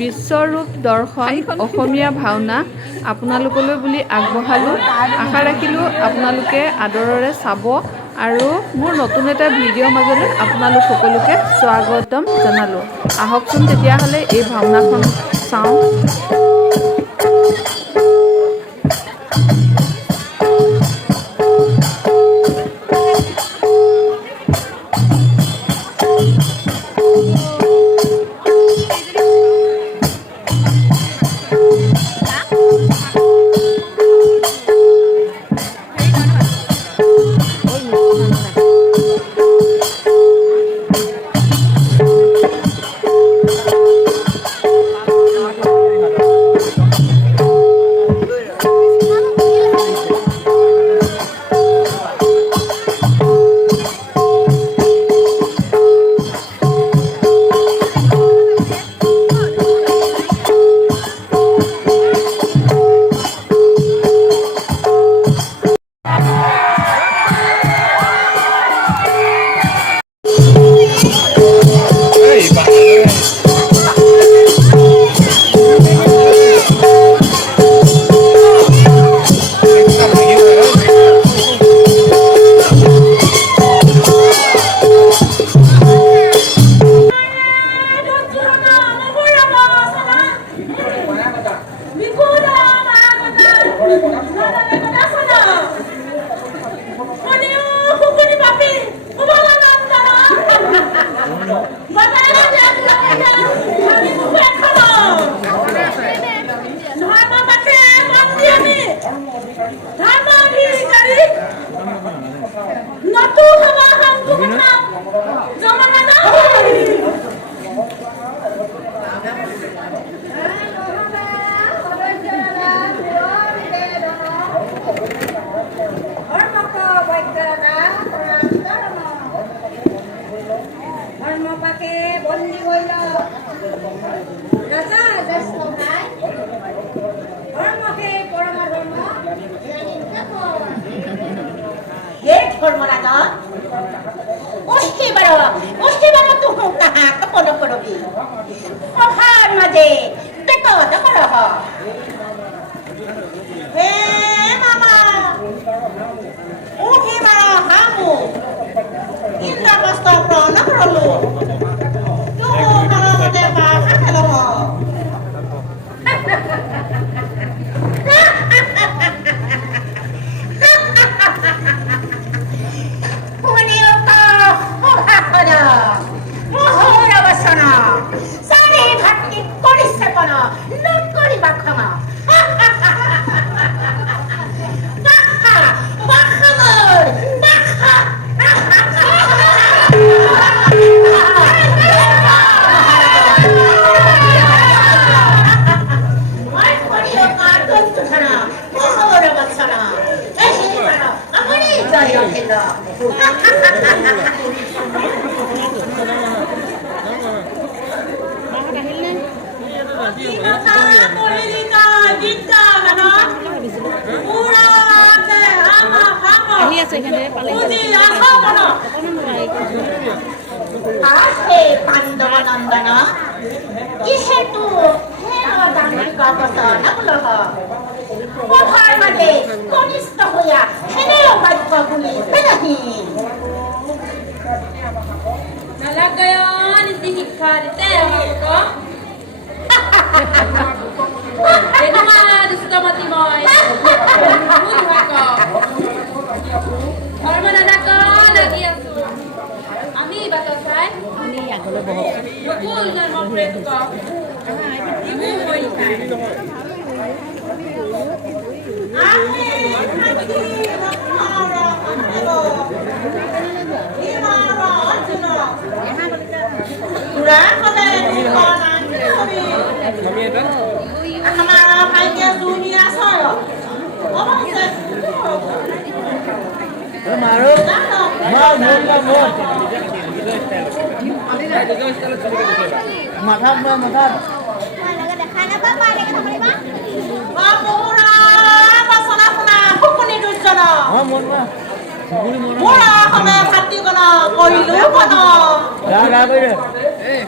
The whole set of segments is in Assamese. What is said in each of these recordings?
বিশ্বৰূপ দৰ্শন অসমীয়া ভাওনা আপোনালোকলৈ বুলি আগবঢ়ালোঁ। আশা ৰাখিলোঁ আপোনালোকে আদৰেৰে চাব আৰু মোৰ নতুন এটা ভিডিঅ'ৰ মাজলৈ আপোনালোক সকলোকে স্বাগতম জনালোঁ। আহকচোন তেতিয়াহ'লে এই ভাওনাখন চাওঁ।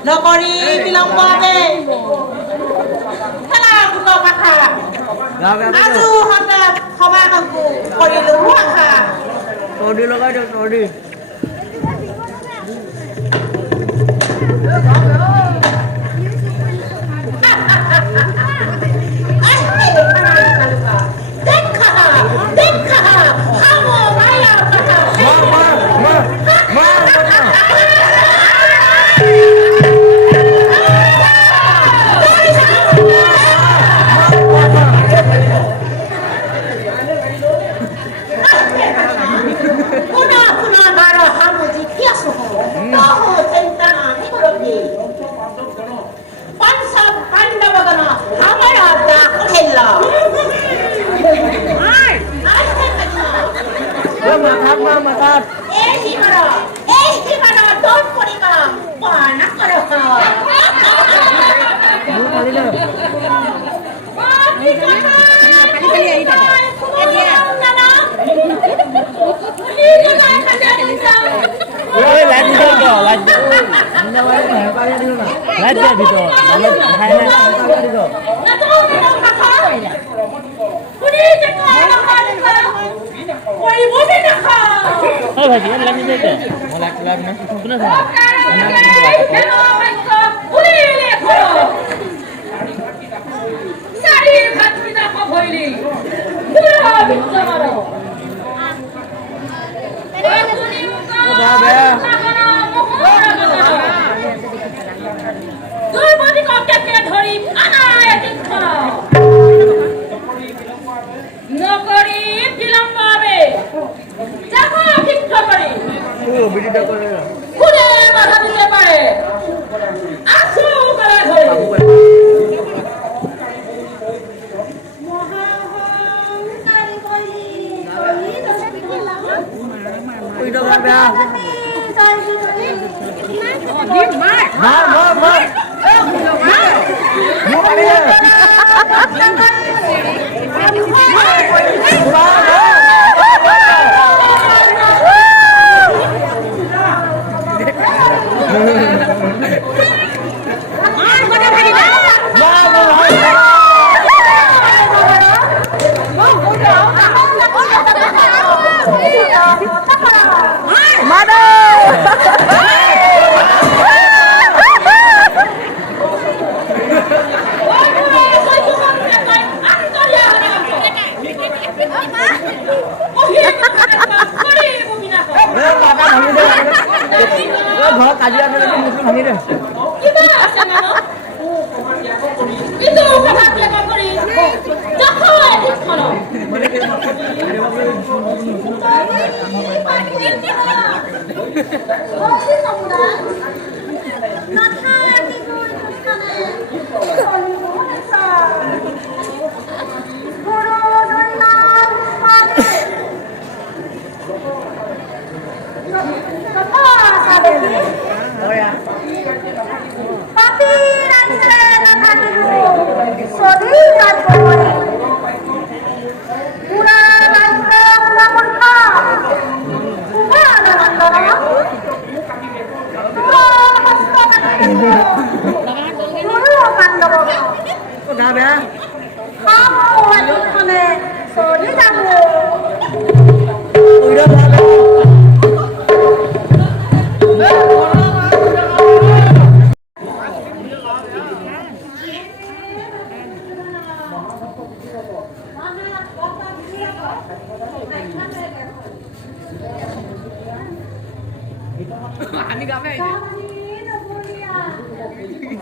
Nokori bilang babe. আজো হঠাৎ সমাগমটো কৰিলো আশা চৰ্দি লগাই দিয়ক চৰ্দি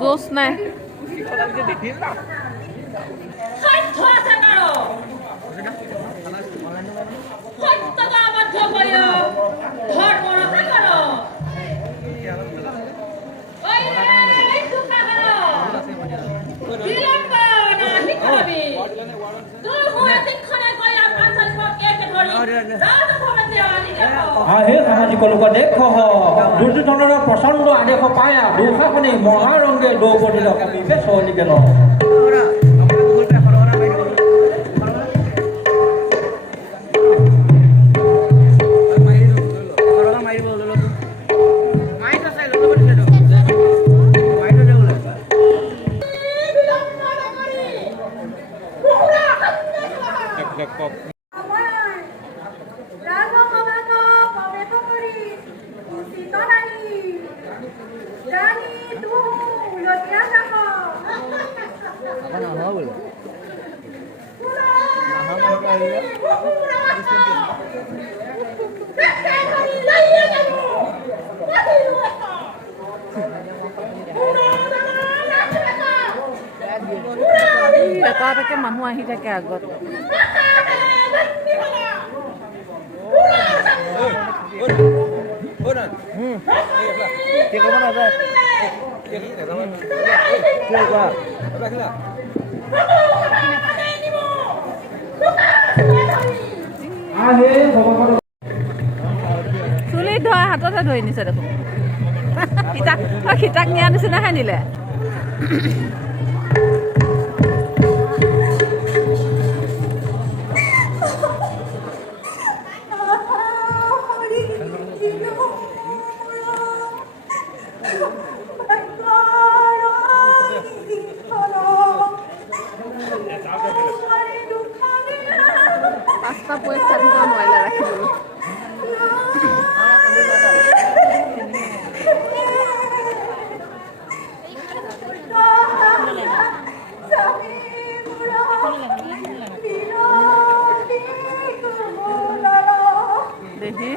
জোচ নাই হে সামাজিক লোক দেখ দুৰ্যোধনৰ প্ৰচণ্ড আদেশ পায় দুঃশাসনে মহাৰংগে দ্ৰৌপদীৰ কবিকে চলি গেল এটা এটাকে মানুহ আহি থাকে আগত চুলি ধোৱা হাততে ধৰি নিছে দেখোন খিতাক নিয়া নিচিনাহে নিলে পাঁচটা পইচা ভিতৰত নোৱাৰিলে ৰাখিবলৈ দেখি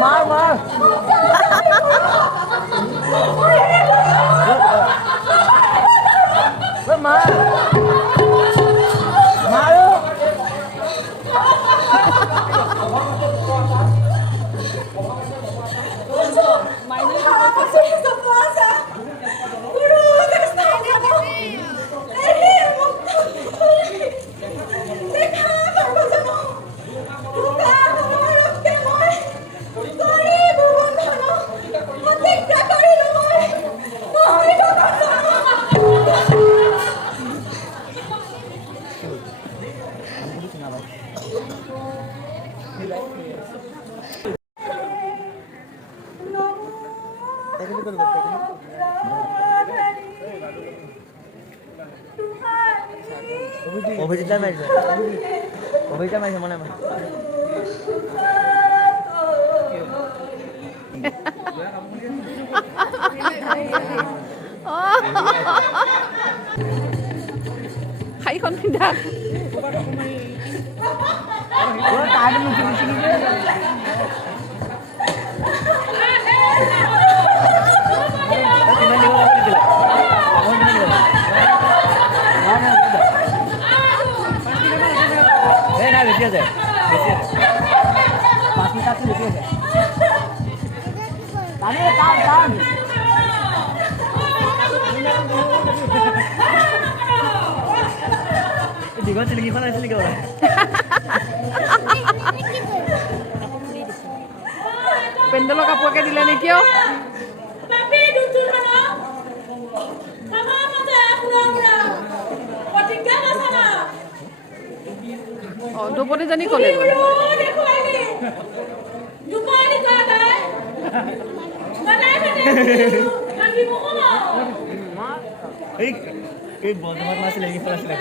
মাৰ মাৰ মাৰ মাৰো অভিজিৎ মাৰিছে মনে মনে শাৰীখন পিন্ধা বেছি আছে 5 মিনিট বেছি আছে দীঘল চিলিঙিখন আহিছিল নেকি বাৰু পেণ্ডেলৰ কাপোৰকে দিলে নেকি অ দ্ৰৌপদীজনী ক'লে গ'ল এই বৰদোহাত মাছ চিলিঙিখন আছিলে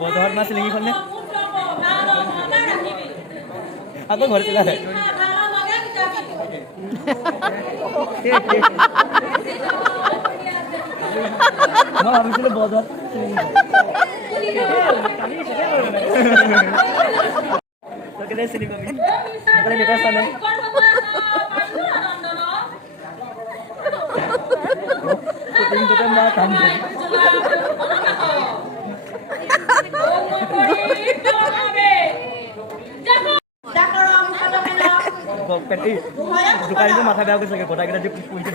বৰদোহাত মাছ চিলিঙিখন নে আকৌ ঘৰত চিলা যায় মই ভাবিছিলোঁ বজাত তই কেতিয়া চিনি পাবি সেইকাৰণে দেউতাই চোৱা নাই শ্বুটিংটোতে মই কাম কৰিম পেটি দোকানীটো মাথা বেয়া কৰিছিলে গোটাকেইটা যে পুহিছে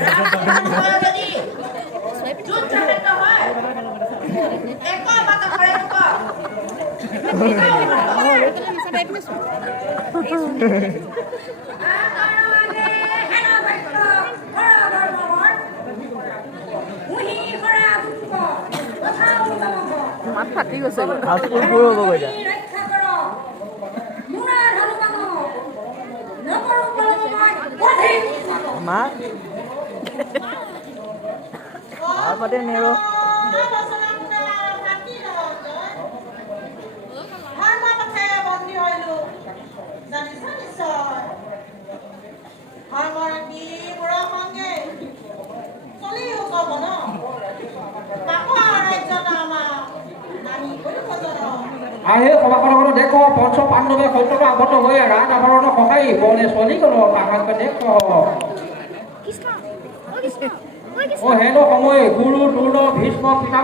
মাত ফাটি গৈছে স্কুল গৈ হ'ব গৈ যা মা পাতে নেৰো আৰু সেই সভাখনত দেখো পঞ্চ পাণ্ডৱে সত্যত আবদ্ধ হৈ ৰাজ আভৰণৰ সহায় বলে চলি গ'ল তাহাকে দেখো হেন সময় গুৰু দুৰ্ণ ভীষ্ম পিতা